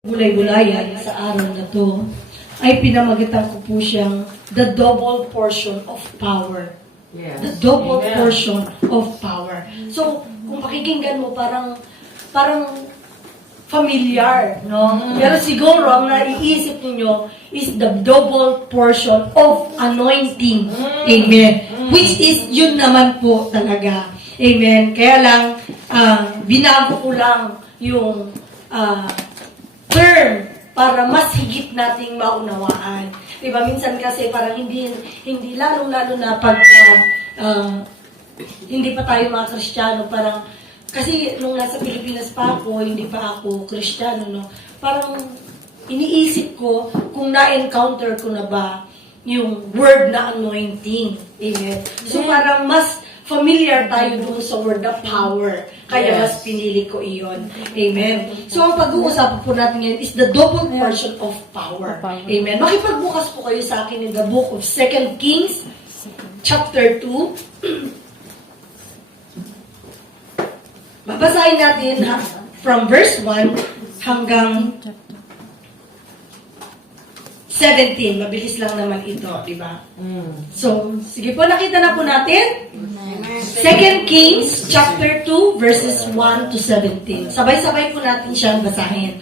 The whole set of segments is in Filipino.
Gulay-gulayan sa araw na to ay pinamagitan ko po siyang the double portion of power. Yes. The double Amen. portion of power. So, kung pakikinggan mo, parang familiar, no? Pero siguro, ang naiisip ninyo is the double portion of anointing. Amen. Which is, yun naman po talaga. Amen. Kaya lang, binago ko lang yung term para mas higit nating maunawaan. Diba? Minsan kasi parang hindi lalong-lalo na pag hindi pa tayo mga Kristiyano, parang kasi nung nasa Pilipinas pa ako, hindi pa ako Kristiyano, no? Parang iniisip ko kung na-encounter ko na ba yung word na anointing. Amen. So parang mas familiar tayo doon sa word na power. Kaya mas pinili ko iyon. Amen. So, ang pag-uusapan po natin ngayon is the double portion of power. Amen. Makipagbukas po kayo sa akin in the book of 2 Kings, chapter 2. Babasahin natin from verse 1 hanggang 17. Mabilis lang naman ito, di ba? So, sige po, nakita na po natin. 2 Kings, chapter 2, verses 1 to 17. Sabay-sabay po natin siyang basahin.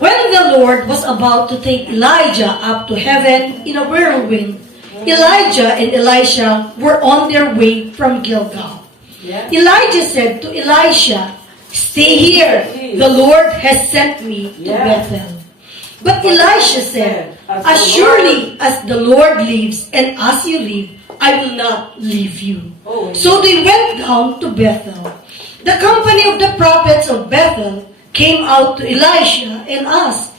When the Lord was about to take Elijah up to heaven in a whirlwind, Elijah and Elisha were on their way from Gilgal. Elijah said to Elisha, "Stay here, the Lord has sent me to Bethel." But Elisha said, "As surely as the Lord lives and as you live, I will not leave you." So they went down to Bethel. The company of the prophets of Bethel came out to Elisha and asked,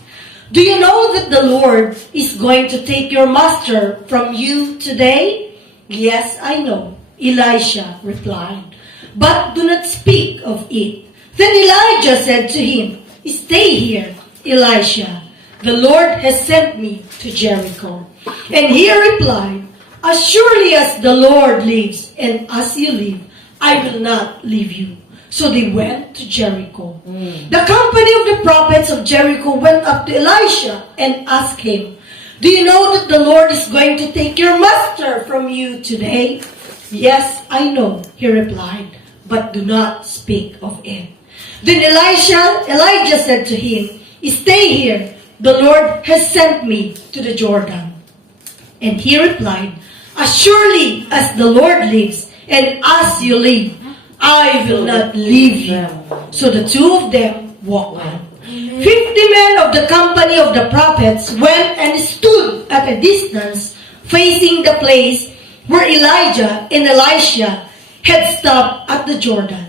"Do you know that the Lord is going to take your master from you today?" "Yes, I know," Elisha replied, "but do not speak of it." Then Elijah said to him, "Stay here, Elisha. The Lord has sent me to Jericho." And he replied, "As surely as the Lord lives and as you live, I will not leave you." So they went to Jericho. The company of the prophets of Jericho went up to Elisha and asked him, "Do you know that the Lord is going to take your master from you today?" "Yes, I know," he replied, "but do not speak of it." Then Elijah said to him, "Stay here. The Lord has sent me to the Jordan." And he replied, "As surely as the Lord lives and as you live, I will not leave you." So the two of them walked on. 50 men of the company of the prophets went and stood at a distance facing the place where Elijah and Elisha had stopped at the Jordan.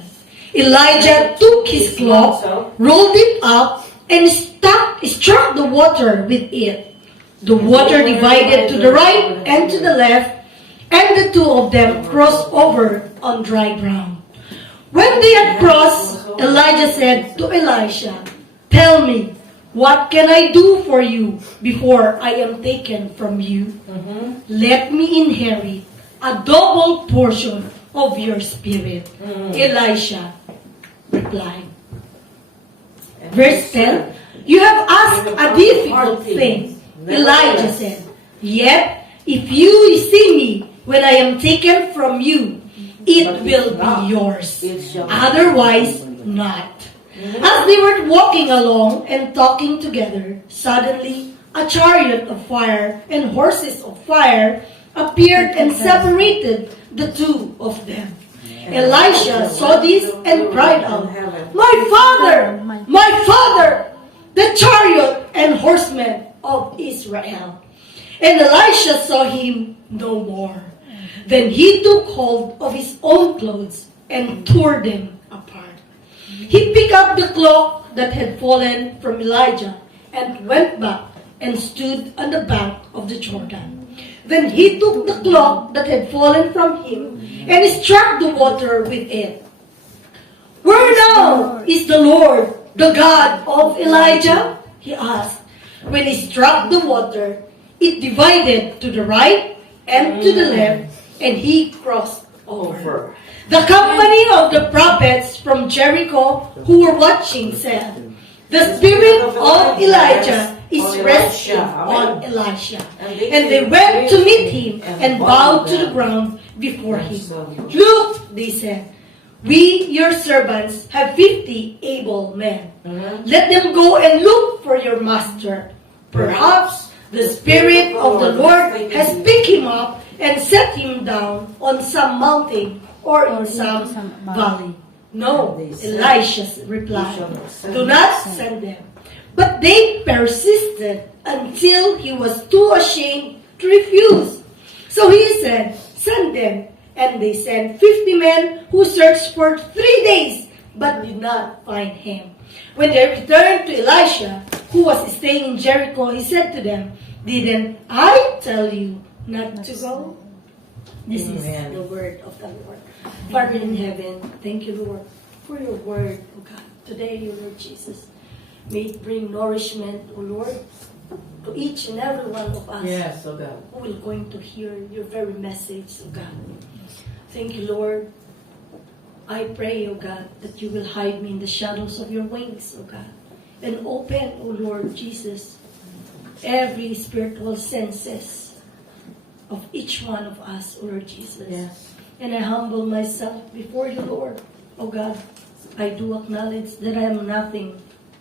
Elijah took his cloak, rolled it up, and struck the water with it. The water divided to the right and to the left, and the two of them crossed over on dry ground. When they had crossed, Elijah said to Elisha, "Tell me, what can I do for you before I am taken from you?" "Let me inherit a double portion of your spirit," Elisha replied. Verse 10, "You have asked a difficult thing," Elijah said. "Yet, if you see me when I am taken from you, it will be yours. Otherwise, not." As they were walking along and talking together, suddenly a chariot of fire and horses of fire appeared and separated the two of them. Elisha saw this and cried out, "My father! My father! The chariot and horsemen of Israel!" And Elisha saw him no more. Then he took hold of his own clothes and tore them apart. He picked up the cloak that had fallen from Elijah and went back and stood on the bank of the Jordan. Then he took the cloak that had fallen from him and struck the water with it. "Where now is the Lord, the God of Elijah?" he asked. When he struck the water, it divided to the right and to the left, and he crossed over. The company of the prophets from Jericho who were watching said, The spirit of Elijah is resting on Elisha. And they went to meet him and bowed to the ground before him. Look, they said, we, your servants, have 50 able men. Let them go and look for your master. Perhaps the Spirit of the Lord has picked him up and set him down on some mountain or in some valley. No, Elisha replied, do not send them. But they persisted until he was too ashamed to refuse. So he said, send them. And they sent 50 men who searched for 3 days, but did not find him. When they returned to Elisha, who was staying in Jericho, he said to them, didn't I tell you not to go? This is the word of the Lord. Father in heaven, thank you, Lord, for your word, O God. Today, Lord Jesus, may it bring nourishment, O Lord, to each and every one of us. Yes, oh God. Who will going to hear your very message, O God. Thank you, Lord. I pray, O God, that you will hide me in the shadows of your wings, O God. And open, O Lord Jesus, every spiritual senses of each one of us, O Lord Jesus. Yes. And I humble myself before you, Lord. O God, I do acknowledge that I am nothing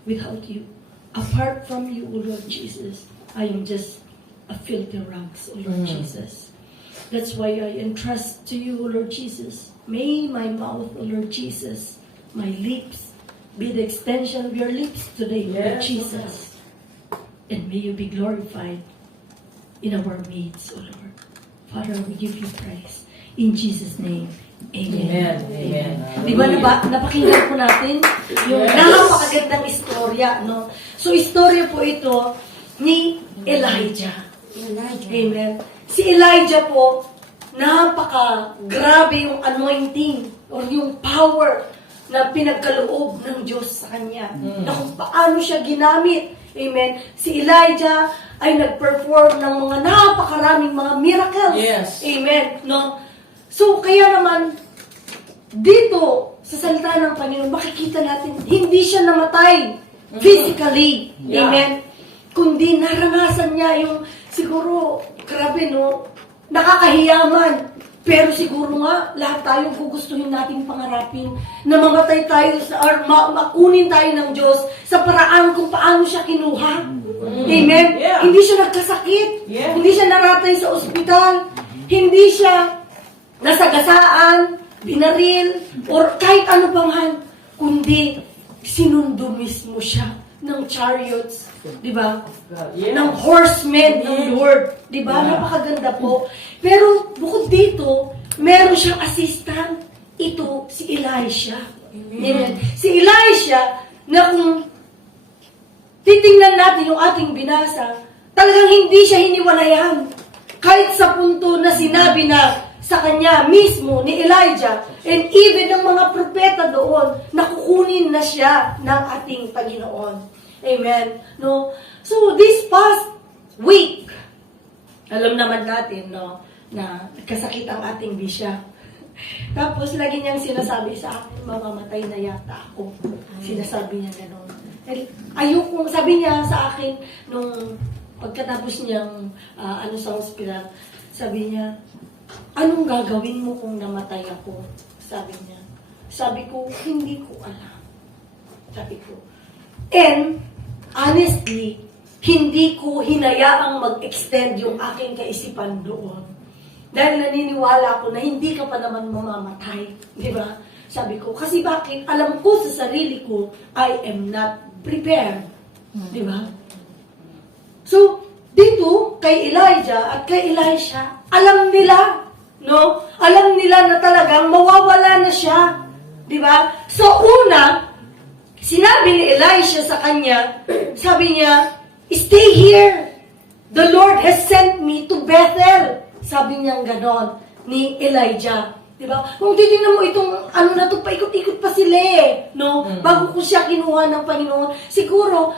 without you. Apart from you, O Lord Jesus, I am just a filthy rags, O Lord Jesus. That's why I entrust to you, O Lord Jesus. May my mouth, O Lord Jesus, my lips, be the extension of your lips today, O Lord Jesus. And may you be glorified in our midst, O Lord. Father, we give you praise. In Jesus' name, Amen. Amen. Di ba napakinggan po natin yung napakagandang istorya, no? So, istorya po ito ni Elijah. Amen. Si Elijah po, napaka-grabe yung anointing or yung power na pinagkaloob ng Diyos sa kanya. Na kung paano siya ginamit. Amen. Si Elijah ay nag-perform ng mga napakaraming mga miracles. Yes. Amen. No? So, kaya naman, dito, sa salita ng Panginoon, makikita natin, hindi siya namatay physically. Yeah. Amen. Kundi naranasan niya yung, siguro, grabe no, nakakahiyaman. Pero siguro nga, lahat tayo gugustuhin nating pangarapin na mamatay tayo or makunin tayo ng Diyos sa paraan kung paano siya kinuha. Amen? Yeah. Hindi siya nagkasakit. Yeah. Hindi siya naratay sa ospital. Hindi siya nasagasaan, binaril, or kahit ano pa man. Kundi, sinundo mismo siya ng chariots. Diba? Yes. Ng horsemen ng Lord. Diba? Napakaganda po. Pero bukod dito, meron siyang assistant. Ito, si Elisha. Amen. Si Elisha, na kung titingnan natin yung ating binasa, talagang hindi siya hiniwalayan. Kahit sa punto na sinabi na sa kanya mismo ni Elijah, and even ng mga propeta doon, nakukunin na siya ng ating Panginoon. Amen. No? So, this past week, alam naman natin, no, na nagkasakit ang ating bisya. Tapos, lagi niyang sinasabi sa akin, mamamatay na yata ako. Sinasabi niya gano'n. Ayoko, sabi niya sa akin, nung pagkatapos niyang sa hospital, sabi niya, anong gagawin mo kung namatay ako? Sabi niya. Sabi ko, hindi ko alam. Sabi ko. And, honestly, hindi ko hinayaang mag-extend yung aking kaisipan doon. Dahil naniniwala ako na hindi ka pa naman mamamatay. Di ba? Sabi ko, kasi bakit? Alam ko sa sarili ko, I am not prepared. Di ba? So, dito, kay Elijah at kay Elisha, alam nila, no? Alam nila na talagang mawawala na siya. Di ba? So, una, sinabi ni Elisha sa kanya, sabi niya, stay here. The Lord has sent me to Bethel. Sabi niya ganon ni Elijah. Diba? Kung titingnan mo itong ano na to, paikot-ikot pa sila no? Bago ko siya kinuha ng Panginoon. Siguro,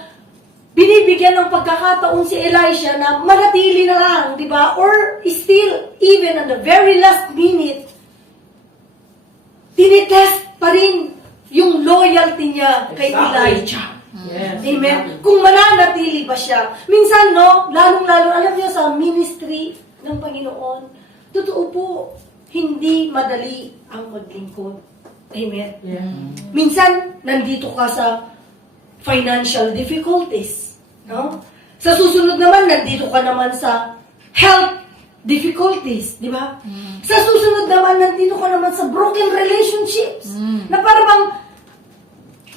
binibigyan ng pagkakataon si Elisha na manatili na lang, diba? Or still, even on the very last minute, tinitest pa rin yung loyalty niya kay Elijah. Yes. Amen? Kung mananatili ba siya. Minsan, no, lalong-lalo, alam niyo, sa ministry ng Panginoon, totoo po, hindi madali ang maglingkod. Amen? Yeah. Minsan, nandito ka sa financial difficulties. No? Sa susunod naman, nandito ka naman sa health difficulties. Di ba? Sa susunod naman, nandito ka naman sa broken relationships. Na parang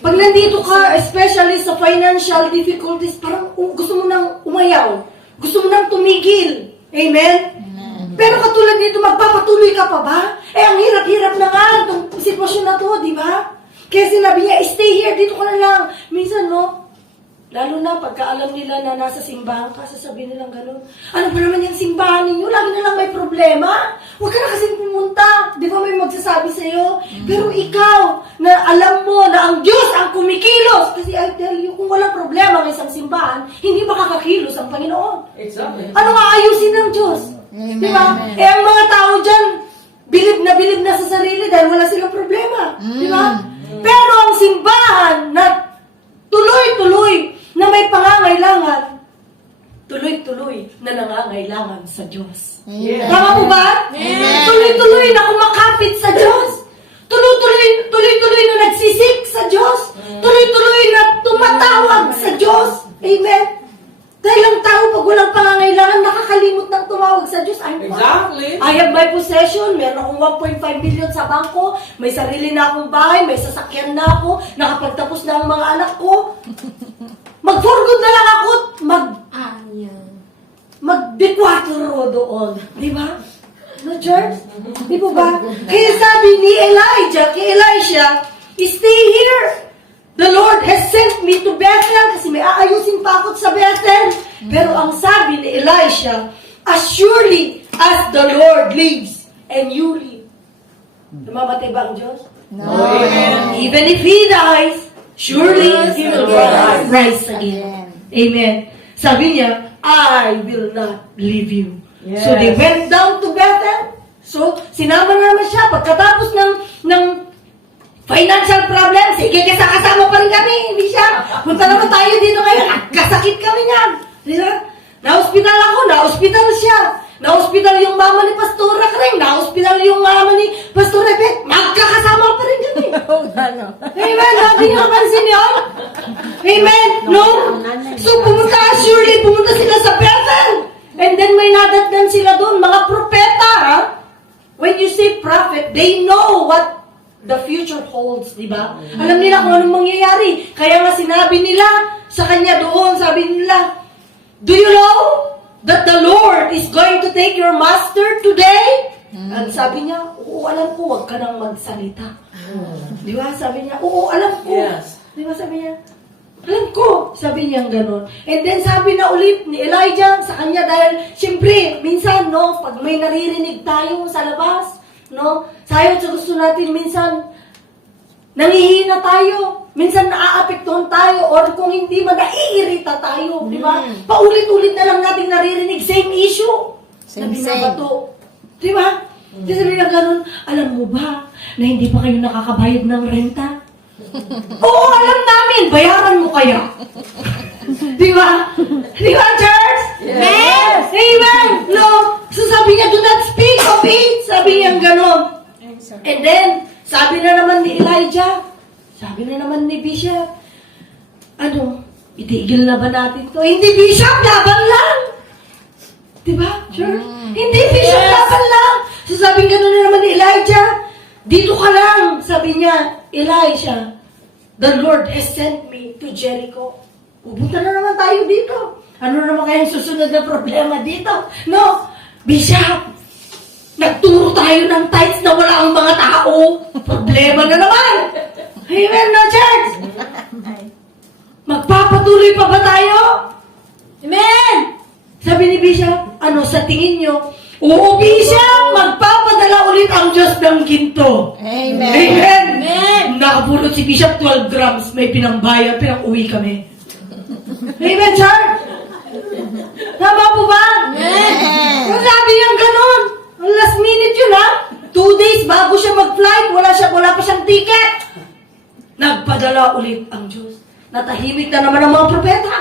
pag nandito ka, especially sa financial difficulties, parang gusto mo nang umayaw. Gusto mo nang tumigil. Amen? Pero katulad dito, magpapatuloy ka pa ba? Eh, ang hirap-hirap na nga itong sitwasyon na to, di ba? Kaya sinabi niya, stay here, dito ka na lang. Minsan, no, lalo na pagka alam nila na nasa simbahan ka, sasabihin nilang gano'n, ano ba naman yung simbahan ninyo? Lagi na lang may problema. Huwag ka na kasing pumunta. Di ba may magsasabi sa'yo? Pero ikaw, na alam mo na ang Diyos ang kumikilos. Kasi I tell you, kung walang problema ng isang simbahan, hindi makakakilos ang Panginoon. Exactly. Ano nga ayusin ng Diyos? Di ba? Eh, ang mga tao dyan, bilib na sa sarili dahil wala silang problema. Di ba? Pero ang simbahan na tuloy-tuloy na may pangangailangan, tuloy-tuloy na nangangailangan sa Diyos. Yeah. Tama po ba? Amen. Tuloy-tuloy na kumakapit sa Diyos. Tuloy-tuloy na nagsisik sa Diyos. Tuloy-tuloy na tumatawag sa Diyos. Amen? Dahil ang tao, pag walang pangangailangan, nakakalimot ng tumawag sa Diyos. Exactly. I have my possession, meron akong 1.5 million sa bangko, may sarili na akong bahay, may sasakyan na ako, nakapagtapos na ang mga anak ko. Mag-for good na lang ako, mag-dequatro doon. Di ba? No, church? Di po ba? Kaya sabi ni Elijah, kay Elisha, stay here. The Lord has sent me to Bethel kasi may aayusin pa ako sa Bethel. Pero ang sabi ni Elisha, as surely as the Lord lives and you live. Namamatay ba ang Diyos? No. Amen. Even if He dies, surely He will Rise. rise again. Amen. Sabi niya, I will not leave you. Yes. So they went down to Bethel. So sinama naman siya. Pagkatapos ng financial problem, sige, kasama pa rin kami, hindi siya. Punta naman tayo dito ngayon, nagkasakit kami niyan. Di ba? Na-hospital ako, na-hospital siya. Na-hospital yung mama ni Pastora Kring, na-hospital yung mama ni Pastora Beth, magkakasama pa rin kami. Amen, natin yung napansin yun. Amen, no? So pumunta sila sa Bethel. And then may nadatnan sila doon, mga propeta, ha? When you say prophet, they know what the future holds, di ba? Alam nila kung anong mangyayari. Kaya nga sinabi nila sa kanya doon, sabi nila, do you know that the Lord is going to take your master today? At sabi niya, oo, alam ko, huwag ka nang magsalita. Di ba? Sabi niya, oo, alam ko. Yes. Di ba? Sabi niya, alam ko. Sabi niya gano'n. And then sabi na ulit ni Elijah sa kanya dahil, siyempre, minsan, no, pag may naririnig tayo sa labas, no? Sayang sa gusto natin, minsan, nangihina tayo. Minsan, naaapektuhan tayo. Or kung hindi man, naiirita tayo. Di ba? Paulit-ulit na lang natin naririnig. Same issue. Na binabato. Di ba? Di sabi na ganun, alam mo ba na hindi pa kayo nakakabayad ng renta? Oo, alam namin. Bayaran mo kaya. Di ba? Di ba, church? Yes! Amen! No? So sabi niya, do not speak of it. Sabi niya gano'n. And then, sabi na naman ni Elijah, sabi na naman ni Bishop, ano, itigil na ba natin to? Hindi, Bishop, laban lang. Diba? Sure? Hindi, Bishop, laban lang. So sabi gano'n na naman ni Elijah, dito ka lang. Sabi niya, Elisha, the Lord has sent me to Jericho. Pupunta na naman tayo dito. Ano naman kayang susunod na problema dito? No, Bishop, nagturo tayo ng tithes na wala ang mga tao. Problema na naman. Amen na, church. Magpapatuloy pa ba tayo? Amen. Sabi ni Bishop, ano sa tingin nyo? Oo, Bishop, magpapadala ulit ang Diyos ng ginto. Amen. Amen. Amen. Nakapulot si Bishop 12 grams, may pinangbayan, pinang-uwi kami. Amen, church? Tama po ba? Amen. Kung sabi niyang ganun, last minute yun ha, 2 days bago siya mag-flight, wala pa siyang ticket. Nagpadala ulit ang Diyos. natahimik na naman ang mga propeta.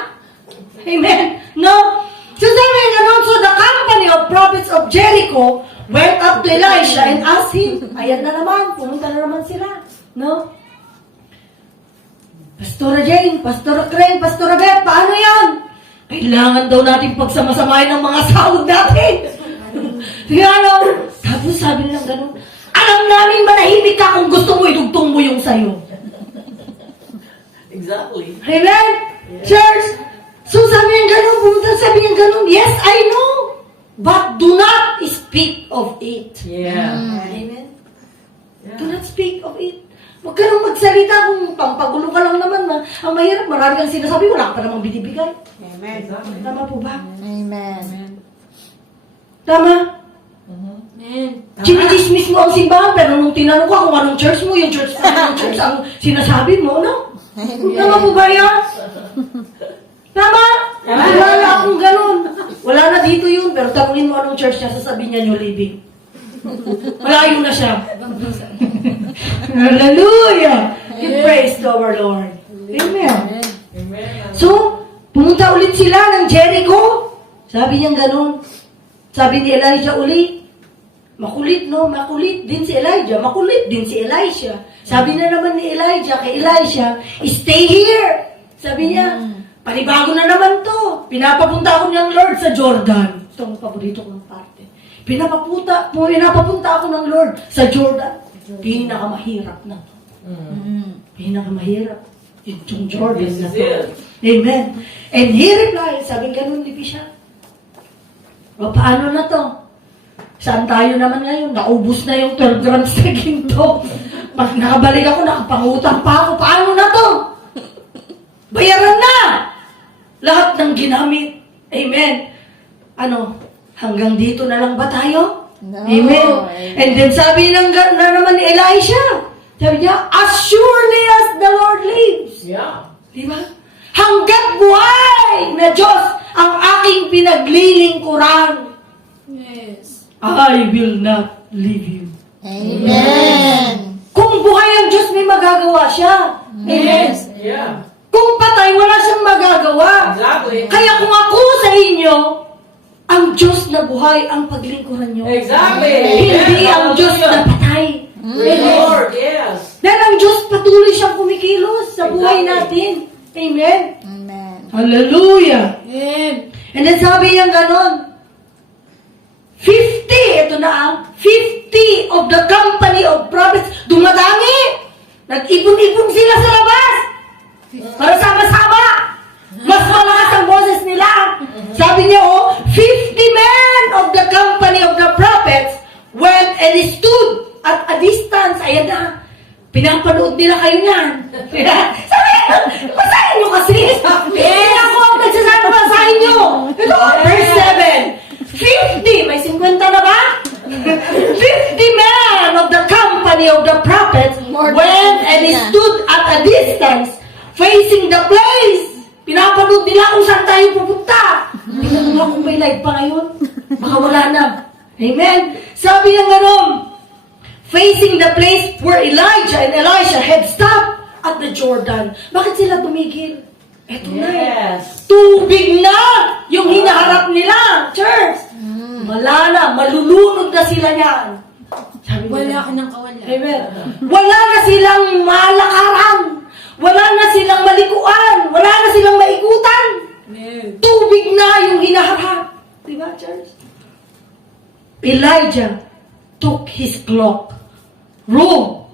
Amen? No? So sabi nga ganun, so the company of prophets of Jericho went up to Elisha and asked him, ayan na naman, pumunta na naman sila. No? Pastora Jane, Pastora Crane, Pastora Beth, paano yan? Kailangan daw natin pagsamasamahin ng mga sahod natin. Kaya ano, tapos sabi nilang ganun, alam namin manahimik ka kung gusto mo, idugtong mo yung sayo. Exactly. Amen? Church, so sabi niya ganun, pumunta sabi niya ganun, yes, I know, but do not speak of it. Yeah. Amen? Do not speak of it. Huwag ka nang magsalita kung pampagulo ka lang naman. Ang mahirap, marami kang sinasabi, wala ka namang binibigay. Amen. Exactly. Tama po ba? Amen. Tama? Chinichismis mo ang simbahan, pero nung tinanong ka kung anong church mo, yung church ang sinasabi mo, no? Tama po ba yan? Tama? Wala na akong ganun. Wala na dito yun, pero tanungin mo anong church niya, sasabihin niya New Living. Malayo na siya. Hallelujah! Give praise to our Lord. Amen. Amen. So, pumunta ulit sila ng Jericho. Sabi niya ganun. Sabi ni Elijah uli, makulit no, makulit din si Elijah, makulit din si Elisha. Sabi na naman ni Elijah kay Elisha, stay here. Sabi niya, panibago na naman to. Pinapapunta ako niyang Lord sa Jordan. Ito ang paborito kong parte. Pinapapunta ako ng Lord sa Jordan. Pinakamahirap na to. Pinakamahirap. Yung Jordan na to. Amen. And he replied, sabi ganun ni Bishop, o paano na to? Saan tayo naman ngayon? Naubos na yung 12 grams na ginto. Pag nakabalik ako, nakapangutang pa ako. Paano na to? Bayaran na! Lahat ng ginamit. Amen. Ano? Hanggang dito na lang ba tayo? No. Amen. And then sabi na naman ni Elisha, sabi niya, as surely as the Lord lives. Yeah. Diba? Hanggat buhay na Diyos ang aking pinaglilingkuran. Yes. I will not leave you. Amen. Kung buhay ang Diyos, may magagawa siya. Amen. Yeah. Kung patay, wala siyang magagawa. Exactly. Kaya kung ako sa inyo, ang Diyos na buhay ang paglingkuran nyo. Exactly. Hindi Yes. ang Diyos na patay. Praise the Lord. Yes. Dahil ang Diyos patuloy siyang kumikilos sa buhay natin. Amen. Amen. Hallelujah. Amen. And then sabi niya ganon, 50, ito na ang 50 of the company of prophets, dumadami. Nag-ipon-ipon sila sa labas. Para sama-sama. Mas malakas ang boses nila. Sabi niya, 50 men of the company of the prophets went and stood at a distance. Ayan na. Pinapanood nila kayo niyan. Sabi, basahin nyo kasi. Ako ang nagsasabi, basahin nyo. Ito, verse 7. 50, may 50 na ba? 50 men of the company of the prophets went and stood at a distance facing the place. Pinapanood nila kung saan tayo pupunta. Tingnan mo kung may live pa ngayon. Baka wala na. Amen? Sabi niya gano'n, facing the place where Elijah and Elisha had stopped at the Jordan. Bakit sila tumigil? Eto na eh. Yes. Tubig na yung hinaharap nila, church. Wala na, malulunod na sila yan. Sabi Wala nila. ka ng kawala. Amen. Wala na silang malakaran. Wala na silang malikuan. Wala na silang maikutan. Amen. Tubig na yung hinaharap. Diba, church? Elijah took his cloak, rolled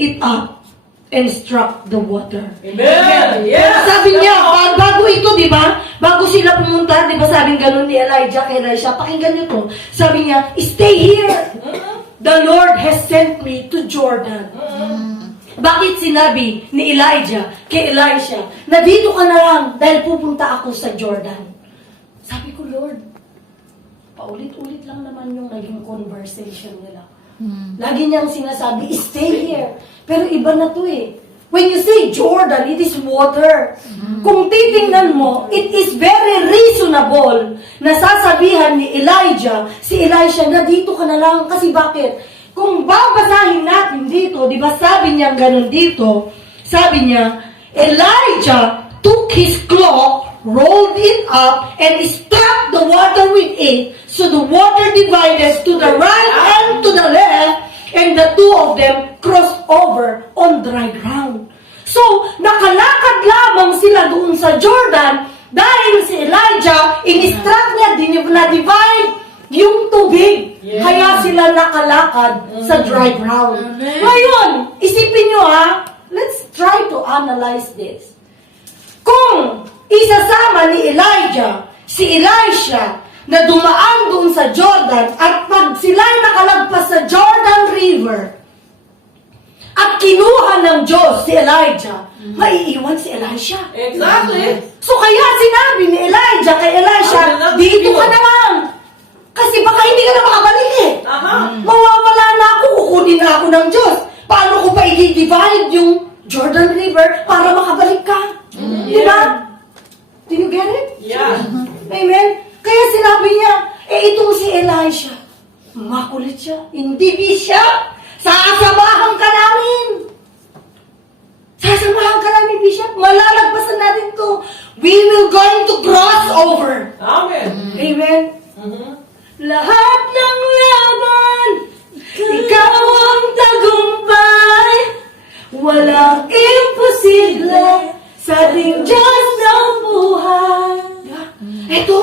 it up, and struck the water. Amen. Yes. Sabi niya, bago ito, di ba? Bago sila pumunta, di ba sabi ganun ni Elijah kay Elisha, pakinggan niyo to. Sabi niya, stay here. The Lord has sent me to Jordan. Bakit sinabi ni Elijah kay Elisha, na dito ka na lang dahil pupunta ako sa Jordan? Sabi ko, Lord, paulit-ulit lang naman yung naging conversation nila. Lagi niyang sinasabi, stay here. Pero iba na to eh. When you say Jordan, it is water. Kung titingnan mo, it is very reasonable na sasabihan ni Elijah, si Elisha, na dito ka na lang. Kasi bakit? Kung babasahin natin dito, di ba sabi niya ganun dito, sabi niya, Elijah took his cloak, rolled it up, and struck the water with it. So the water divided to the right and to the left, and the two of them crossed over on dry ground. So, nakalakad lamang sila doon sa Jordan dahil si Elijah, in-struck niya, na-divide yung tubig. Yeah. Kaya sila nakalakad sa dry ground. Ngayon, isipin nyo let's try to analyze this. Kung isasama ni Elijah, si Elisha, na dumaan doon sa Jordan, at pag sila'y nakalagpas sa Jordan River, at kinuha ng Diyos si Elijah, maiiwan si Elisha. Exactly. So kaya sinabi ni Elijah kay Elisha, dito ka na lang. Kasi baka hindi ka na makabalik eh. Aha. Mawawala na ako, kukunin na ako ng Diyos. Paano ko pa i-divide yung Jordan River para makabalik ka? Di ba? Do you get it? Yeah. Amen? Kaya sinabi niya, itong si Elisha, makulit siya, hindi siya. Sasamahan ka namin. Sasamahan ka namin, Bishop. Malalagpasan natin to. We will going to cross over. Amen. Amen? Mhm. Lahat ng laban, ikaw ang tagumpay. Walang imposible sa ating Diyos ng buhay. Ito,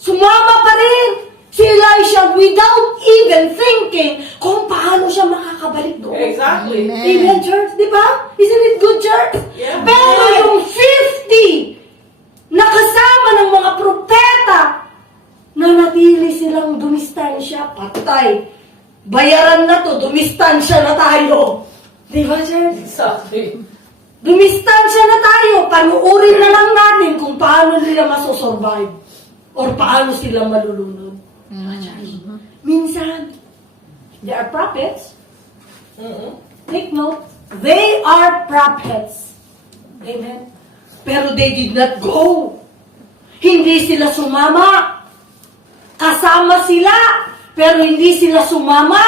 sumama pa rin si Elisha without even thinking kung paano siya makakabalik doon. Exactly. Amen, church? Di ba? Isn't it good, church? Yeah. Pero yung 50 na kasama ng mga propeta na natili silang dumistansya, patay. Bayaran na to, dumistansya na tayo. Di ba, church? Exactly. Dumistansya na tayo, panuorin na lang natin kung paano nila masosurvive or paano sila malulunod. Minsan, they are prophets. Mhm. Take note, they are prophets. Amen. Pero they did not go. Hindi sila sumama. Kasama sila, pero hindi sila sumama.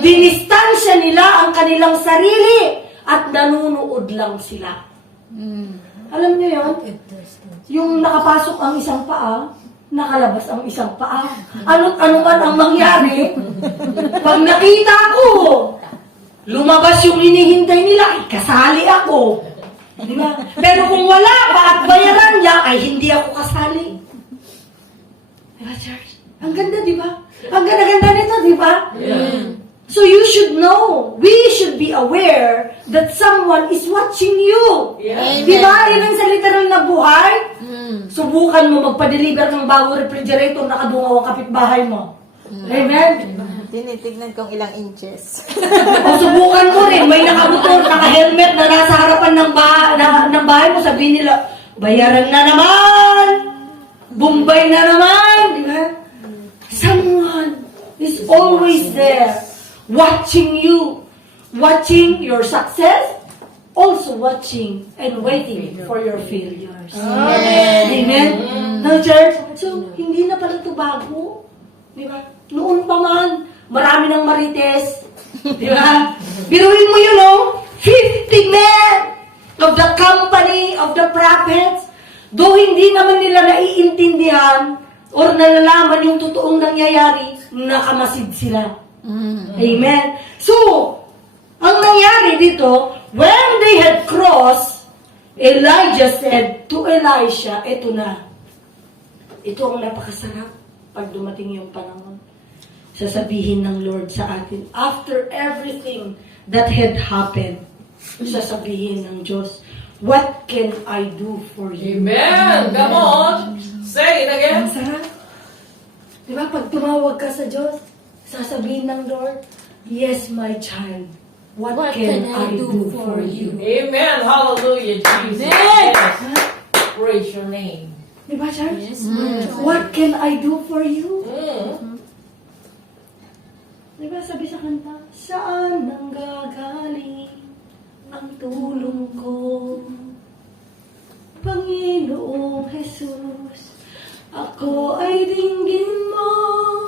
Dinistansya nila ang kanilang sarili at nanunood lang sila. Alam niyo yun? Yung nakapasok ang isang paa, nakalabas ang isang paa. Ano man ang mangyari, pag nakita ko, lumabas yung hinihintay nila, kasali ako. Di ba? Pero kung wala pa at bayaran niya, ay hindi ako kasali. Di ba, church? Ang ganda, di ba? Ang ganda-ganda nito, di ba? Yeah. So you should know, we should be aware that someone is watching you. Yeah. Di ba? Even sa literal na buhay, subukan mo magpa-deliver ng bagong refrigerator, nakadungaw ang kapitbahay mo. Amen? Tinitignan kong ilang inches. O subukan mo rin, may nakamotor, naka-helmet na nasa harapan ng bahay mo, sabihin nila, bayaran na naman! Bombay na naman! Di ba? Someone is always there, watching you, watching your success, also watching and waiting for your failures. Amen. Amen? No, church? So, hindi na pala ito bago. Di ba? Noon pa man, marami ng marites. Di ba? Biruin mo yun, 50 men of the company of the prophets, though hindi naman nila naiintindihan or nalalaman yung totoong nangyayari, nakamasid sila. Amen? So, ang nangyari dito, when they had crossed, Elijah said to Elisha, eto na. Ito ang napakasarap pag dumating yung panahon. Sasabihin ng Lord sa atin, after everything that had happened, sasabihin ng Diyos, what can I do for you? Amen. Come on. Say it Ang again. sarap. Diba, pag tumawag ka sa Diyos, sasabihin ng Lord, yes, my child, what can I do for you? Amen. Hallelujah, Jesus. Yes. Praise your name. Diba, church? What can I do for you? Mm. Diba, sabi sa kanta, saan nanggagaling ang tulong ko? Panginoong Jesus, ako ay dinggin mo.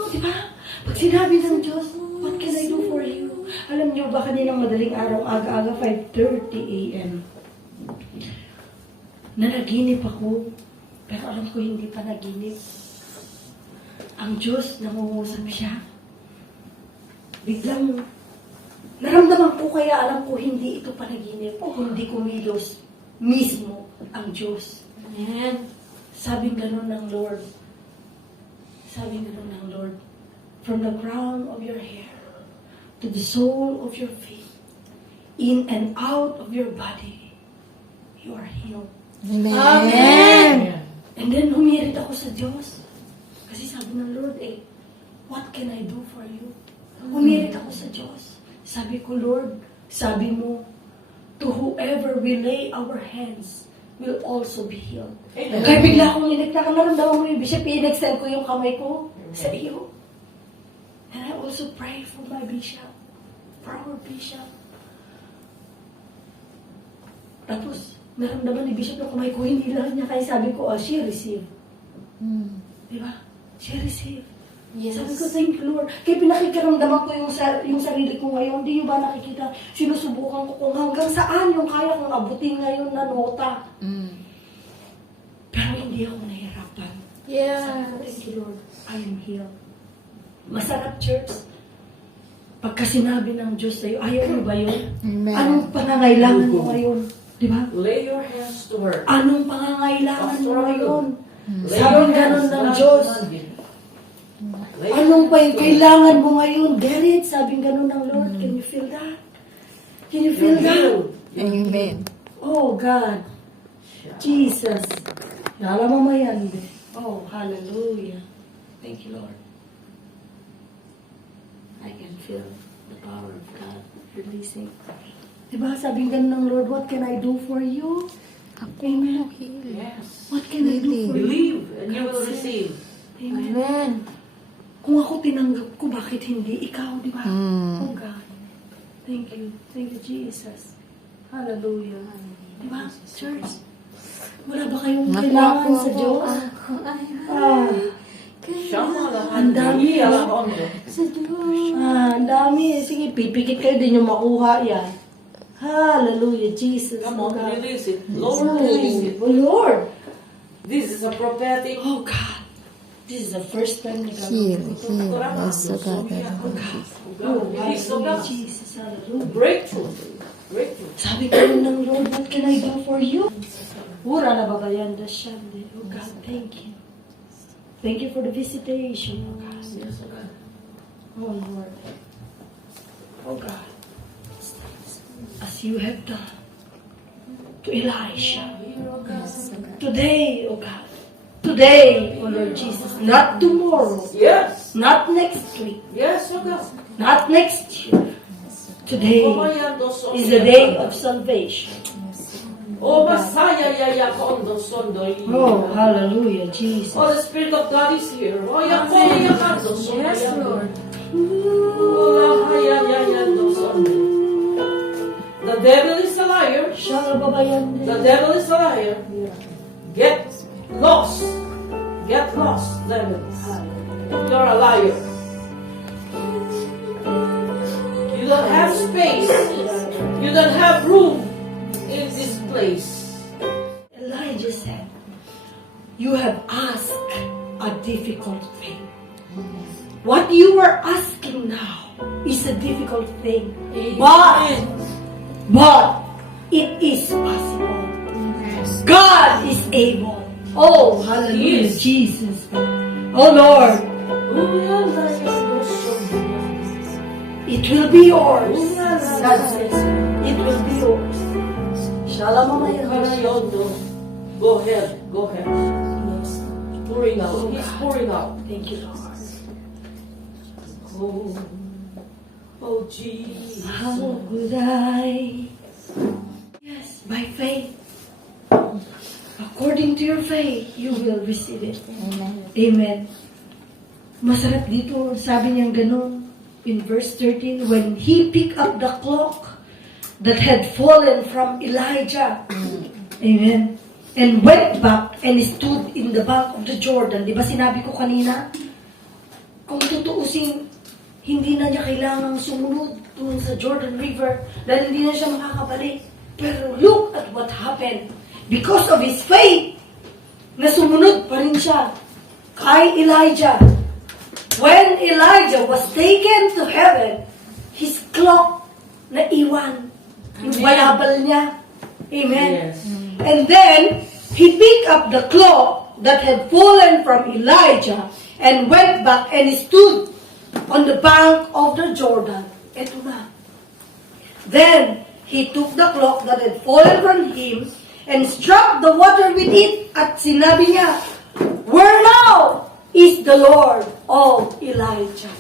Diba? Pag sinabi ng Diyos, what can I do for you? Alam niyo ba, kaninang madaling araw, aga-aga, 5:30 a.m. nanaginip ako. Pero alam ko hindi pa naginip. Ang Diyos, nangungusap siya. Biglang, naramdaman ko kaya alam ko hindi ito panaginip o hindi kumilos mismo ang Diyos. Amen. Sabing ganun ng Lord. Sabing ganun ng Lord. From the crown of your hair to the sole of your feet, in and out of your body, you are healed. Amen. And then humirit ako sa Diyos. Kasi sabi ng Lord, what can I do for you? Humirit ako sa Diyos. Sabi ko, Lord, sabi mo, to whoever we lay our hands will also be healed. Amen. Kaya bigla akong inikta ka, naramdaman mo yung Bishop, in-extend ko yung kamay ko sa iyo. And I also pray for my Bishop, for our Bishop. Tapos, naramdaman ni Bishop yung kamay ko, hindi lang niya, kaya sabi ko, she received. Diba? She received. Yes. Sabi ko, thank you, Lord. Kaya pinakikaramdaman ko yung sarili ko ngayon. Hindi yung ba nakikita, sinusubukan ko kung hanggang saan yung kaya kong abutin ngayon na nota. Pero hindi ako nahirapan. Yes. Thank you, Lord. I am healed. Masarap, church. Pagka sinabi ng Diyos sa'yo, ayaw mo ba yun? Amen. Anong pangangailangan mo ngayon? Di ba? Lay your hands to her. Anong pangangailangan mo ngayon? Lay Sabi your ganun hands ng not Diyos. on him. Lay your Anong pa yung hands kailangan mo ngayon? Get it? Sabi ganun ng Lord. Can you feel that? Can you feel You're that? healed. Amen. Oh, God. Jesus. Alam mo yan. Oh, hallelujah. Thank you, Lord. I can feel the power of God releasing. Diba, sabi ganun ng Lord, what can I do for you? Amen. Yes. What can I do for you? Believe and you will receive. Amen. Amen. Kung ako tinanggap ko, bakit hindi ikaw, di ba? Mm. Oh God. Thank you. Thank you, Jesus. Hallelujah. Di ba, church? Wala ba kayong kailangan sa Diyos? Shama lahat. Ang dami, Alam oh. ko ano. Sa Diyos. Ang dami. Sige, pipikit kayo din yung makuha yan. Hallelujah, Jesus. Come Oh on, God. release it. Lord, release it. Oh, Lord. This is a prophetic. Oh God. This is the first time na Heal, gagawin ko. heal. Yes, oh God. Oh, Release of hallelujah, God. Jesus. Hallelujah. Breakthrough. Breakthrough. Sabi ko rin ng Lord, what can I do for you? Ura na babayan da shande. Oh God, thank you. Thank you for the visitation, oh God. Yes, oh God. Oh Lord. Oh God. As you have done to Elisha. Today, oh God. Today, oh Lord Jesus. Not tomorrow. Yes. Not next week. Yes, oh God. Not next year. Today is the day of salvation. Oh, Messiah, ya kondo sondo. Oh, hallelujah, Jesus. Oh, the Spirit of God is here. Oh, ya kondo ya kando sondo. Yes, Lord. Oh, ya sondo. The devil is a liar. Siya babayan The devil is a liar. Get lost. Get lost, devil. You're a liar. You don't have space. You don't have room in this place. Elijah said, you have asked a difficult thing. What you are asking now is a difficult thing. But it is possible. God is able. Oh, hallelujah, Yes. Jesus. Oh, Lord, it will be yours. That's it. It will be yours. Shalom, Go ahead. Go ahead. Pouring out. He's pouring out. Thank you, Lord. Oh, Jesus. How could I? Yes, by faith. According to your faith, you will receive it. Amen. Amen. Masarap dito, sabi niyang ganun, in verse 13, when he picked up the cloak that had fallen from Elijah, amen, and went back and stood in the bank of the Jordan. Di ba sinabi ko kanina? Kung tutuusin, hindi na niya kailangang sumunod doon sa Jordan River dahil hindi na siya makakabalik. Pero look at what happened. because of his faith, na sumunod pa rin siya kay Elijah. When Elijah was taken to heaven, his cloak na iwan. Yung balabal niya. Amen. Yes. And then, he picked up the cloak that had fallen from Elijah and went back and stood on the bank of the Jordan. Ito na. Then, he took the cloak that had fallen from him and struck the water with it at sinabi niya, "Where now is the Lord of Elijah?"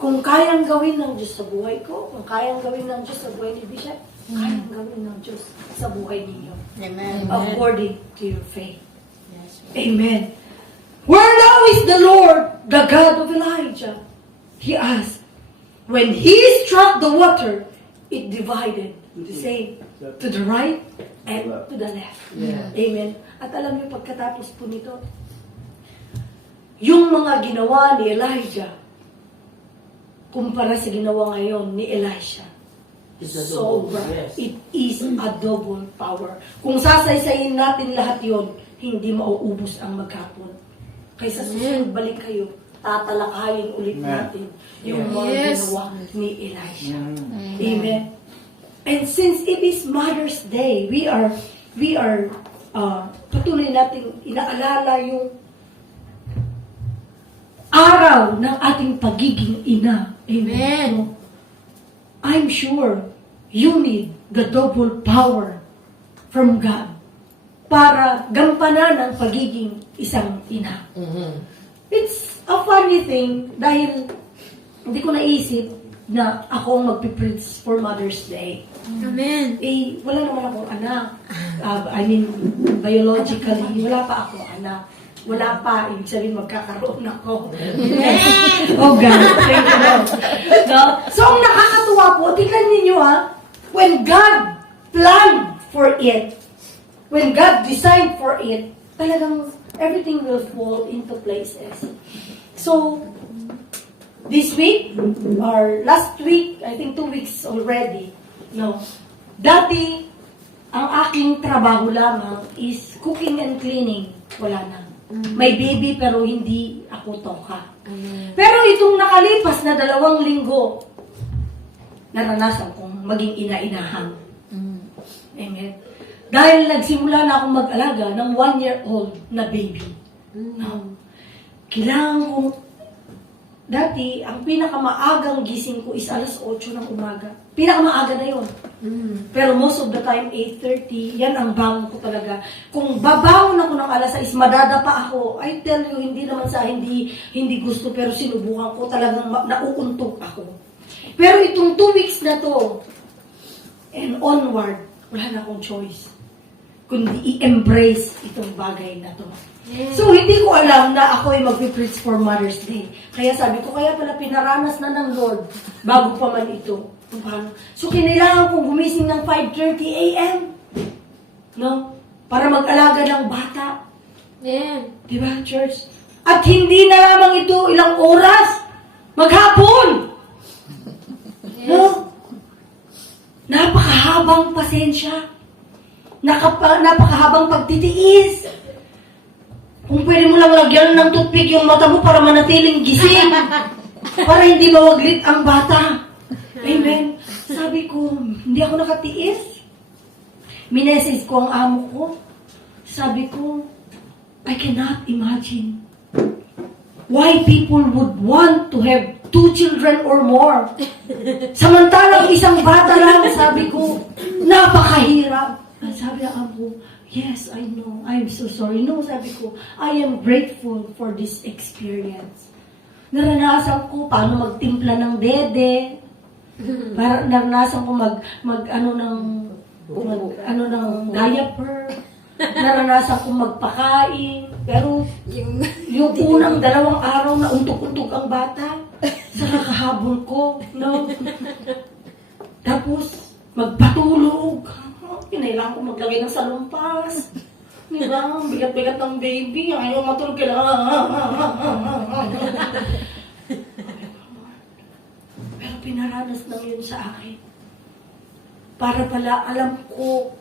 Kung kayang gawin ng Diyos sa buhay ko, kung kayang gawin ng Diyos sa buhay ni Bishop, kayang gawin ng Diyos sa buhay ninyo. Amen. According to your faith. Amen. Where now is the Lord, the God of Elijah? He asked. When he struck the water, it divided. The same. To the right and to the left. Yeah. Amen. At alam niyo, pagkatapos po nito, yung mga ginawa ni Elijah, kumpara sa ginawa ngayon ni Elisha, It's a double, sobra. yes. It is a double power. Kung sasaysayin natin lahat yon, hindi mauubos ang maghapon. Kaysa susunod balik kayo, tatalakayin ulit natin yung mga Yes. ginawa ni Elisha. Amen. And since it is Mother's Day, we are patuloy natin inaalala yung araw ng ating pagiging ina. Amen. I'm sure you need the double power from God para gampanan ang pagiging isang ina. It's a funny thing dahil hindi ko naisip na ako ang magpipreach for Mother's Day. Amen. Eh, wala naman akong anak. Biologically, wala pa ako anak. Wala pa, ibig sabihin magkakaroon ako. Oh God, thank you Lord. No? So, ang nakakatuwa po, tingnan ninyo when God planned for it, when God designed for it, talagang everything will fall into places. So, this week, or last week, I think 2 weeks already, no, dati, ang aking trabaho lamang is cooking and cleaning. Wala na. May baby pero hindi ako toka. Pero itong nakalipas na 2 linggo, naranasan kong maging ina-inahan. Amen. Dahil nagsimula na akong mag-alaga ng 1-year-old na baby. No. Kailangan kong, dati, ang pinakamaagang gising ko is 8:00 ng umaga. Pinakamaaga na yun. Pero most of the time, 8:30, yan ang bangon ko talaga. Kung babangon ako ng 6:00, madadapa ako. I tell you, hindi naman sa hindi gusto, pero sinubukan ko talagang nauuntog ako. Pero itong 2 weeks na to, and onward, wala na akong choice kundi i-embrace itong bagay na to. So, hindi ko alam na ako ay mag-preach for Mother's Day. Kaya sabi ko, kaya pala pinaranas na ng Lord bago pa man ito. Kung paano. So, kinailangan kong gumising ng 5:30 a.m. No? Para mag-alaga ng bata. Amen. Diba, church? At hindi na lamang ito ilang oras. Maghapon! No? Napakahabang pasensya. Napakahabang pagtitiis. Kung pwede mo lang lagyan ng toothpick yung mata mo para manatiling gising. Para hindi mawaglit ang bata. Amen. Sabi ko, hindi ako nakatiis. Minessage ko ang amo ko. Sabi ko, I cannot imagine why people would want to have 2 children or more. Samantalang isang bata lang, sabi ko, napakahirap. Sabi ng amo, yes, I know. I'm so sorry. No, sabi ko, I am grateful for this experience. Naranasan ko paano magtimpla ng dede. Naranasan ko ng diaper. Naranasan ko magpakain. Pero yung unang 2 araw na untok-untok ang bata, sa kakahabol ko, no? Tapos, magpatulog. Kinailangan ko maglagay ng salumpas. Diba? Ang bigat-bigat ng baby. Ayaw matulog. Pero pinaranas lang yun sa akin. Para pala alam ko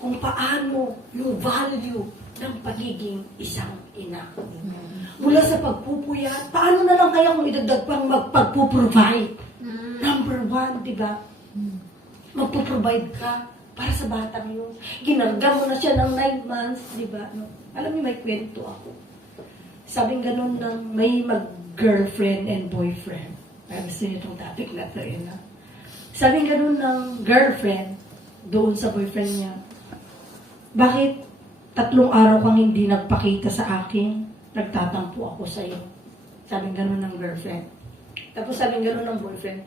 kung paano yung value ng pagiging isang ina. Mula sa pagpupuyat, paano na lang kaya kung idagdag pang magpagpuprovide? Number one, di ba? Magpuprovide ka para sa batang yun. Ginarga mo na siya ng 9 months, di ba? No? Alam niyo, may kwento ako. Sabing ganun ng may mag-girlfriend and boyfriend. Ay, gusto niyo itong topic na ito, yun na. Sabing ganun ng girlfriend doon sa boyfriend niya. Bakit 3 araw kang hindi nagpakita sa akin? Nagtatampo ako sa iyo. Sabing ganun ng girlfriend. Tapos sabing ganun ng boyfriend.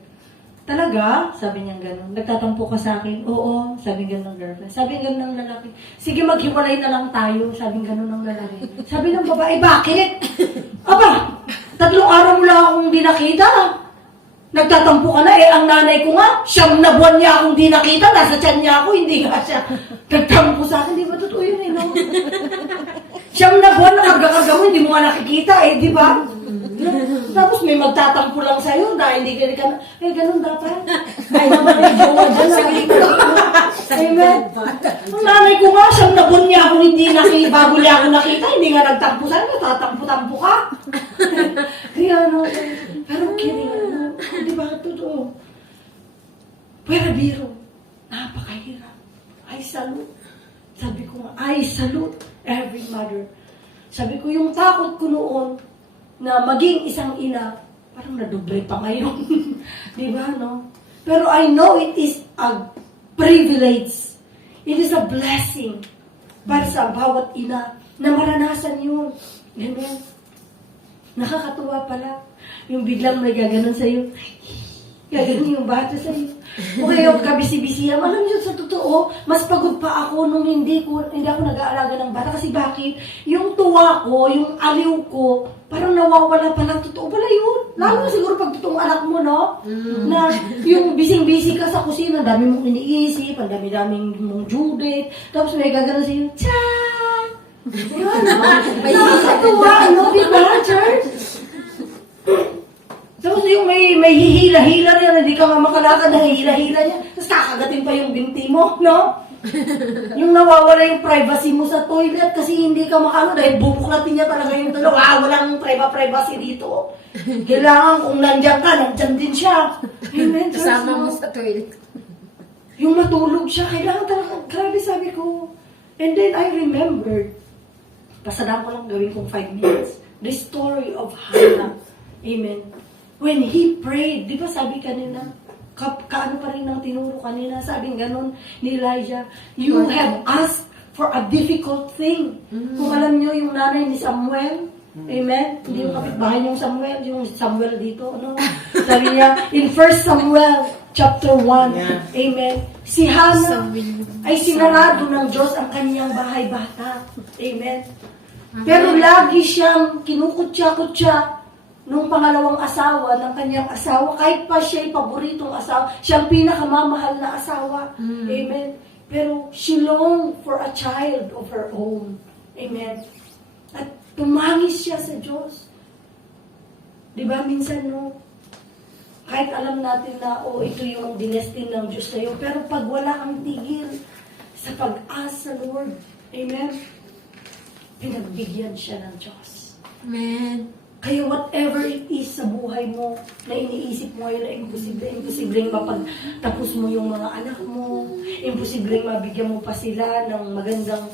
Talaga? Sabi niya gano'n. Nagtatampo ka sa akin? Oo. Sabi gano'n ng girlfriend. Sabi gano'n ng lalaki. Sige, maghiwalay na lang tayo. Sabi gano'n ng lalaki. Sabi ng babae, bakit? Aba, 3 araw mo lang akong di nakita. Nagtatampo ka na. Ang nanay ko nga, 9 na buwan niya akong di nakita. Nasa tiyan niya ako, hindi nga siya. Nagtampo sa akin. Di ba totoo yun eh, no? 9 na buwan, nakarga-karga mo, hindi mo nga nakikita eh, di ba? Tapos may magtatampo lang sa'yo dahil hindi ka na, ganun dapat. Ay, naman may jowa dyan sa Amen. Ang nanay ko nga, 9 na buwan niya akong hindi nakita, bago niya ako nakita, hindi nga nagtampo sa'yo, natatampo-tampo ka. Kaya ano, pero kidding, ano, di ba totoo? Pero biro, napakahirap. I salute. Sabi ko nga, I salute every mother. Sabi ko, yung takot ko noon, na maging isang ina, parang nadoble pa ngayon. Di ba, no? Pero I know it is a privilege. It is a blessing para sa bawat ina na maranasan yun. Amen. Nakakatuwa pala. Yung biglang may gaganon sa'yo. Gaganon yung bata sa'yo. O kaya kabisi-bisiyam. Alam niyo, sa totoo, mas pagod pa ako nung hindi ako nag-aalaga ng bata. Kasi bakit? Yung tuwa ko, yung aliw ko, parang nawawala pala. Totoo pala yun. Lalo na siguro pag totoong anak mo, no? Na yung bising-busy ka sa kusina, ang dami mong iniisip, ang dami-daming mong Judith. Tapos may gagano sa'yo, Tiyah! Yan, no? Nakakatuwa, no? Diba, church? Tapos yung may hihila-hila rin, hindi ka nga makalakad na hihila-hila niya. Tapos kakagatin pa yung binti mo, no? Yung nawawala yung privacy mo sa toilet kasi hindi ka makano dahil bubuklatin niya talaga yung tulog. Walang privacy dito. Kailangan kung nandiyan ka, nandiyan din siya. Amen. Kasama mo sa toilet. Yung matulog siya, kailangan talaga, grabe sabi ko. And then I remembered, pasadaan ko lang gawin kong 5 minutes, the story of Hannah. Amen. When he prayed, di ba sabi kanina, kaano pa rin ang tinuro kanina, sabing ganun ni Elijah, you have asked for a difficult thing. Kung alam nyo, yung nanay ni Samuel, amen? Hindi yung kapitbahay yung Samuel dito, ano? Sabi niya, in 1 Samuel chapter 1, amen? Si Hannah ay sinarado ng Diyos ang kanyang bahay bata. Amen? Pero lagi siyang kinukutya-kutya nung pangalawang asawa ng kanyang asawa, kahit pa siya'y paboritong asawa, siyang pinakamamahal na asawa. Amen. Pero she longed for a child of her own. Amen. At tumangis siya sa Diyos. Di ba minsan, no? Kahit alam natin na, ito yung dinestin ng Diyos sa'yo, pero pag wala kang tigil sa pag-asa, Lord, amen, pinagbigyan siya ng Diyos. Amen. Kaya whatever it is sa buhay mo, na iniisip mo ngayon na imposibleng mapagtapos mo yung mga anak mo, imposibleng mabigyan mo pa sila ng magandang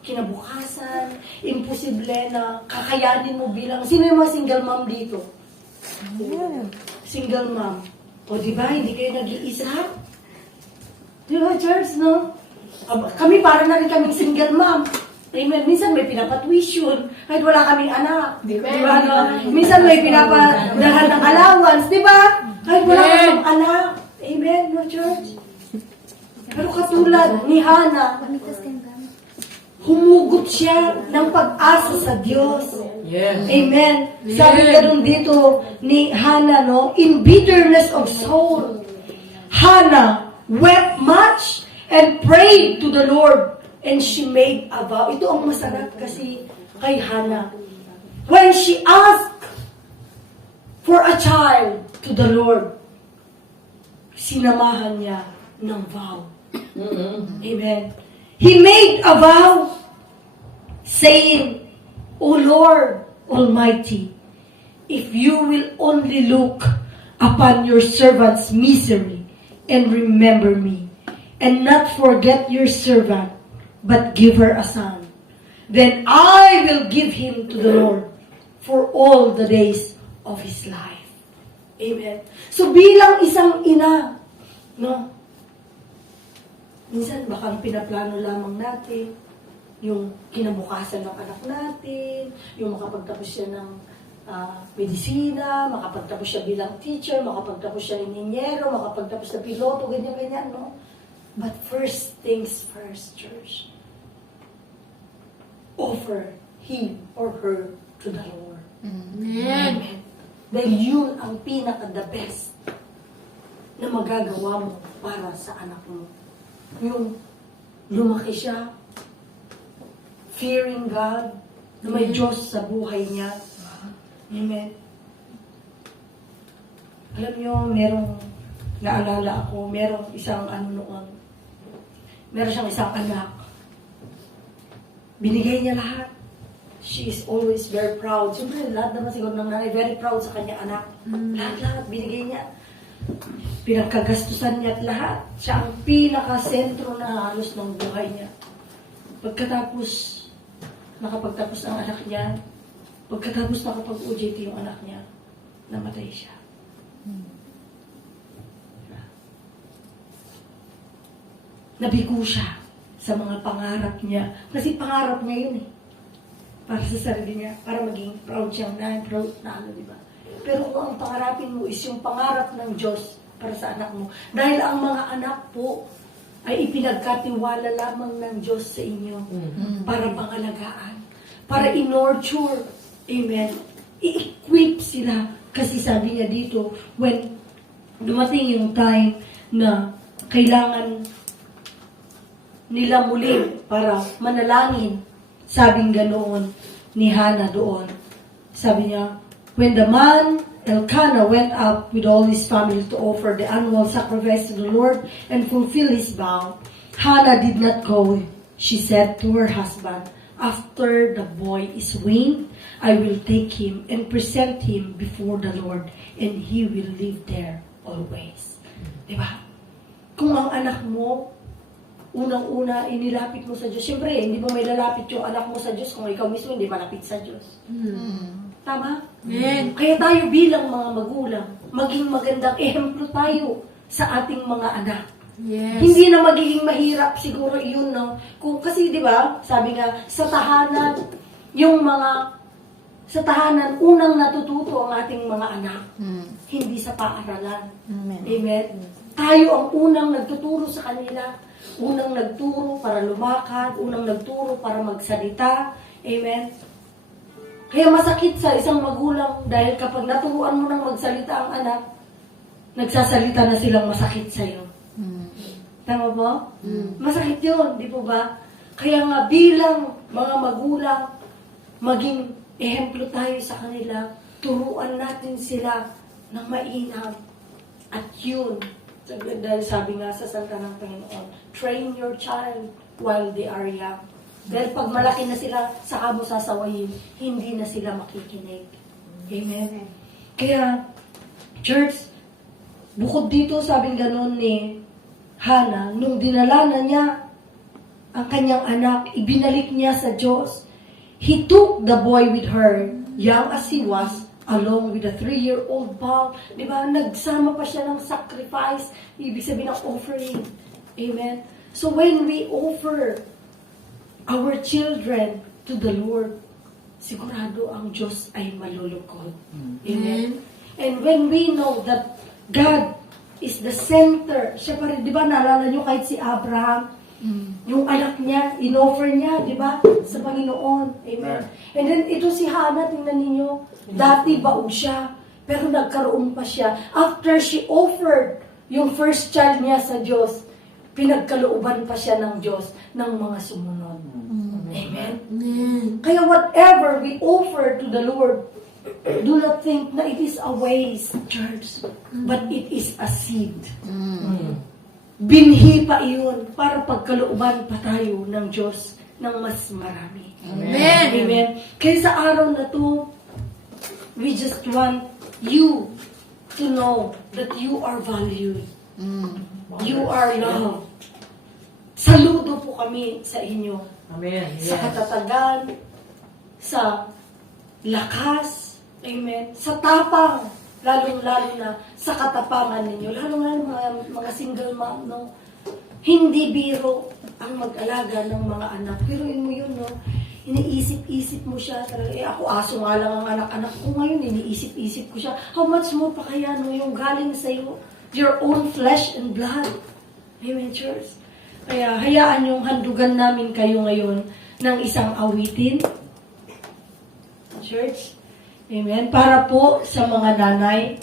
kinabukasan, imposible na kakayanin mo bilang, sino yung mga single mom dito? Single mom. O diba, hindi kayo nag-iisa? Diba, church, no? Kami para na rin kaming single mom. Amen. Minsan may pinapatuition kahit wala kaming anak. Di ba? No? Minsan may pinapadalhan ng allowance. Di ba? Kahit wala kaming anak. Amen, no, church? Pero katulad ni Hannah, humugot siya ng pag-asa sa Diyos. Yes. Amen. Sabi ganun dito ni Hannah, no? In bitterness of soul, Hannah wept much and prayed to the Lord. And she made a vow. Ito ang masarap kasi kay Hannah. When she asked for a child to the Lord, sinamahan niya ng vow. Amen. He made a vow, saying, O Lord Almighty, if you will only look upon your servant's misery and remember me, and not forget your servant, but give her a son, then I will give him to the Lord for all the days of his life. Amen. So bilang isang ina, no? Minsan baka ang pinaplano lamang natin, yung kinabukasan ng anak natin, yung makapagtapos siya ng medisina, makapagtapos siya bilang teacher, makapagtapos siya ng inyero, makapagtapos na piloto, ganyan-ganyan, no? But first things first, church. Offer him or her to the Lord. Amen. Dahil yun ang pinaka-the best na magagawa mo para sa anak mo. Yung lumaki siya, fearing God, na may Diyos sa buhay niya. Amen. Alam niyo, merong naalala ako, merong isang meron siyang isang anak. Binigay niya lahat. She is always very proud. Siyempre, lahat naman siguro ng nanay, very proud sa kanya anak. Lahat, binigay niya. Pinagkagastusan niya at lahat. Siya ang pinaka-sentro na halos ng buhay niya. Pagkatapos, nakapagtapos ang anak niya, pagkatapos nakapag-OJT yung anak niya, namatay siya. Nabigo siya sa mga pangarap niya. Kasi pangarap niya yun eh. Para sa sarili niya, para maging proud siyang proud na di ba? Pero kung ang pangarapin mo is yung pangarap ng Diyos para sa anak mo, dahil ang mga anak po ay ipinagkatiwala lamang ng Diyos sa inyo para pangalagaan, para in-nurture, amen, i-equip sila. Kasi sabi niya dito, when dumating yung time na kailangan nila muli para manalangin, sabing ganoon ni Hannah doon. Sabi niya, when the man Elkanah went up with all his family to offer the annual sacrifice to the Lord and fulfill his vow, Hannah did not go. She said to her husband, after the boy is weaned, I will take him and present him before the Lord, and he will live there always. Diba? Kung ang anak mo, unang-una, inilapit mo sa Diyos. Siyempre, hindi mo may lalapit yung anak mo sa Diyos kung ikaw mismo hindi malapit sa Diyos. Tama? Amen. Kaya tayo bilang mga magulang, maging magandang ehemplo tayo sa ating mga anak. Yes. Hindi na magiging mahirap siguro yun, no? Kasi, di ba, sabi nga, sa tahanan, sa tahanan, unang natututo ang ating mga anak. Hindi sa paaralan. Amen. Amen? Tayo ang unang nagtuturo sa kanila. Unang nagturo para lumakad, unang nagturo para magsalita. Amen? Kaya masakit sa isang magulang dahil kapag naturuan mo ng magsalita ang anak, nagsasalita na silang masakit sa'yo. Tama po? Masakit yun, di po ba? Kaya nga bilang mga magulang, maging ehemplo tayo sa kanila, turuan natin sila ng mainam. At yun, dahil sabi nga sa salita ng Panginoon, train your child while they are young. Dahil pag malaki na sila, saka mo sasawayin, hindi na sila makikinig. Amen? Kaya, church, bukod dito, sabing ganun ni Hannah, nung dinala na niya ang kanyang anak, ibinalik niya sa Diyos. He took the boy with her, young as he was, along with a 3-year-old bull. Di ba? Nagsama pa siya ng sacrifice. Ibig sabihin ng offering. Amen? So when we offer our children to the Lord, sigurado ang Diyos ay malulugod. Amen? And when we know that God is the center, siya pa rin, di ba, naalala nyo kahit si Abraham, yung anak niya, in-offer niya, di ba, sa Panginoon. Amen. And then, ito si Hannah, tingnan ninyo, dati baog siya, pero nagkaroon pa siya. After she offered yung first child niya sa Diyos, pinagkalooban pa siya ng Diyos ng mga sumunod. Amen. Kaya whatever we offer to the Lord, do not think na it is a waste, church, but it is a seed. binhi pa iyon para pagkalooban pa tayo ng Diyos ng mas marami. Amen. Amen. Kaya sa araw na to, we just want you to know that you are valued. You are loved. Saludo po kami sa inyo. Amen. Sa Yes. katatagan, sa lakas, amen, sa tapang, lalong-lalo na sa katapangan ninyo, lalong-lalo mga single mom, no? Hindi biro ang mag-alaga ng mga anak. Pero mo yun, no? Iniisip-isip mo siya talaga. Ako, aso nga lang ang anak-anak ko ngayon, iniisip-isip ko siya. How much more pa kaya, no? Yung galing sa'yo, your own flesh and blood. Amen, church. Kaya, hayaan yung handugan namin kayo ngayon ng isang awitin. Church. Amen. Para po sa mga nanay,